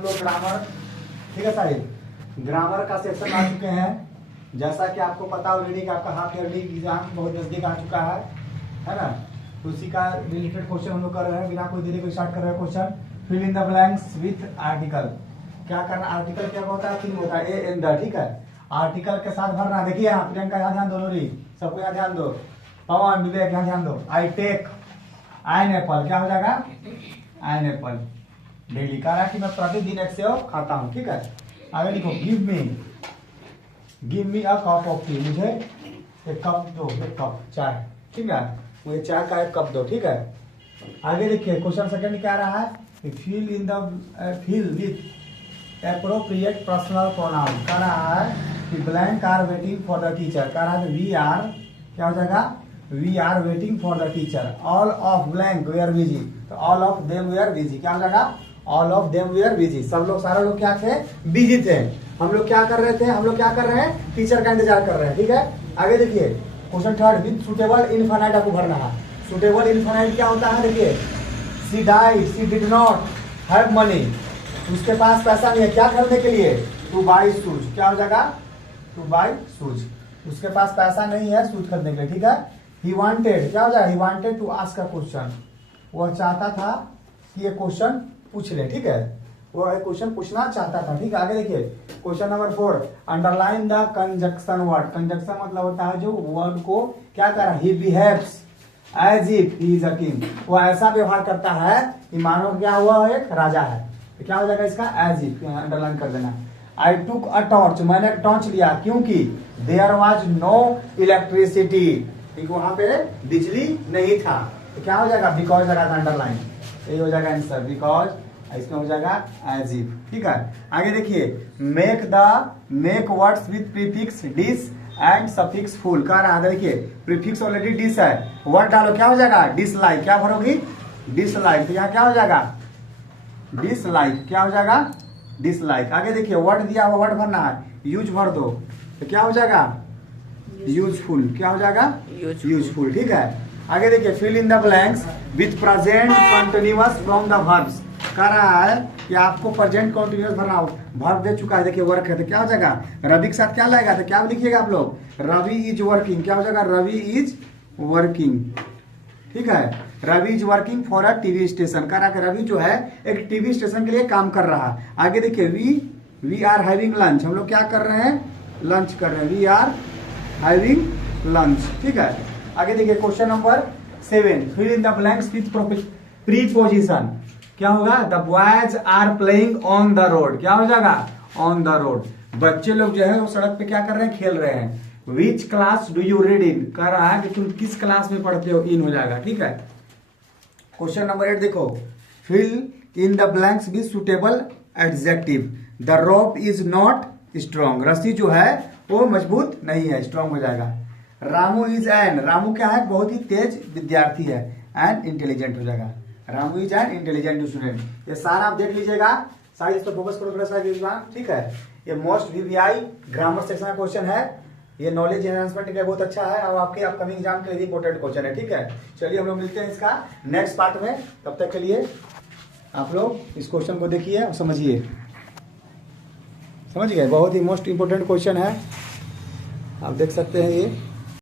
हम लोग ग्रामर, ठीक है साहिब, ग्रामर का सेक्शन आ चुके हैं। जैसा कि आपको पता ऑलरेडी कि आपका हाफ ईयरली एग्जाम बहुत नजदीक आ चुका है ना। तो उसी का रिलेटेड क्वेश्चन हम लोग कर रहे हैं। बिना कोई देरी को स्टार्ट कर रहे हैं question. Fill in the blanks with article. क्या करना, आर्टिकल क्या होता है, तीन होता है, ए एंड द, ठीक है। आर्टिकल के साथ भरना। देखिए यहाँ प्रियंका, यहाँ ध्यान दो, लोरी सबको यहाँ ध्यान दो, पवन विवेक यहाँ ध्यान दो। आई टेक एन एप्पल, क्या हो जाएगा, एन एप्पल डेली। कह रहा है कि मैं प्रतिदिन एक सेव खाता हूँ, ठीक है। आगे लिखो, give me a cup of T, मुझे एक कप दो, एक कप चाय, ठीक है, मुझे चाय का एक कप दो, ठीक है। आगे देखिए क्वेश्चन सेकंड क्या रहा है, fill with appropriate personal pronoun. कह रहा है कि blank are waiting for the teacher. कह रहा है वी आर, क्या हो जाएगा, we are waiting for the teacher. All of blank we are busy, तो all of them we are busy, क्या हो जाएगा, all of them we are busy. सब लोग, सारे लोग क्या थे, बिजी थे। हम लोग क्या कर रहे थे, हम लोग क्या कर रहे हैं, टीचर का इंतजार कर रहे हैं, ठीक है। आगे देखिए question third, with suitable infinite आपको भरना है। सुटेबल इनफाइनाइट क्या होता है, देखिए, she died, she did not have money, उसके पास पैसा नहीं है क्या करने के लिए, टू बाई शूज, क्या हो जाएगा, टू बाई शूज, उसके पास पैसा नहीं है शूज खरीदने के लिए, ठीक है। ही वांटेड, क्या हो जाएगा, he wanted to ask a question, वह चाहता था कि ये क्वेश्चन पूछ ले, ठीक है, वो एक क्वेश्चन पूछना चाहता था, ठीक है। आगे देखिए question number 4, underline the conjunction word. Conjunction मतलब होता है जो वर्ड को क्या कर रहा है, he behaves as if he is a king, वो ऐसा व्यवहार करता है कि मानो क्या हुआ, एक राजा है, तो क्या हो जाएगा इसका, एज इफ, अंडरलाइन कर देना। आई टुक अ टॉर्च, मैंने एक टॉर्च लिया, क्योंकि देयर वाज नो इलेक्ट्रिसिटी, क्योंकि वहां पे बिजली नहीं था, तो क्या हो जाएगा, बिकॉज लगा था अंडरलाइन, यही हो जाएगा आंसर, बिकॉज, इसमें हो जाएगा एज इफ, ठीक है। आगे देखिए, make words with prefix dis and suffix ful. कह रहा है, देखिए प्रीफिक्स ऑलरेडी डिस है, वर्ड डालो, क्या हो जाएगा, डिसलाइक, क्या भरोगी, डिसलाइक, तो यहाँ क्या हो जाएगा, डिसलाइक, क्या हो जाएगा, डिसलाइक। आगे देखिए वर्ड दिया हुआ, वर्ड भरना है, यूज भर दो, तो क्या हो जाएगा, यूजफुल, क्या हो जाएगा, यूजफुल, ठीक है। आगे देखिए, fill in the blanks with present continuous from the verbs. कह रहा है कि आपको प्रेजेंट कंटिन्यूअस भरना हो, वर्ब दे चुका है, देखिए वर्क है, तो क्या हो जाएगा, रवि के साथ क्या लगेगा, तो क्या लिखिएगा आप लोग, रवि इज वर्किंग, क्या हो जाएगा, रवि इज वर्किंग, ठीक है। Ravi is working for a TV station. कह रहा है कि रवि जो है एक टीवी स्टेशन के लिए काम कर रहा है। आगे देखिए, वी आर हैविंग लंच, हम लोग क्या कर रहे हैं, लंच कर रहे हैं, वी आर हैविंग लंच, ठीक है। आगे देखिए question number 7, fill in the blanks with preposition. क्या होगा, the boys are playing on the road, क्या हो जाएगा, ऑन द रोड, बच्चे लोग जो है वो सड़क पे क्या कर रहे हैं, खेल रहे हैं। Which class do you read in, कह रहा है कि तुम किस क्लास में पढ़ते हो, इन हो जाएगा, ठीक है। क्वेश्चन नंबर 8 देखो, fill in the blanks with suitable adjective. The rope is not strong, रस्सी जो है वो मजबूत नहीं है, स्ट्रॉन्ग हो जाएगा। रामू इज एन, रामू क्या है, बहुत ही तेज विद्यार्थी है, एंड इंटेलिजेंट हो जाएगा, Ramu is an intelligent student. ये सारा आप देख लीजिएगा, सारी इस पर फोकस करो थोड़ा सा, ठीक है। ये मोस्ट वीवीआई ग्रामर सेक्शन का क्वेश्चन है, ये नॉलेज एनहांसमेंट के लिए बहुत अच्छा है और आपके अपकमिंग एग्जाम के लिए इंपॉर्टेंट क्वेश्चन है, ठीक है। चलिए हम लोग मिलते हैं इसका नेक्स्ट पार्ट में, तब तक के लिए आप लोग इस क्वेश्चन को देखिए और समझिए, समझ गए, बहुत ही मोस्ट इंपोर्टेंट क्वेश्चन है, आप देख सकते हैं ये।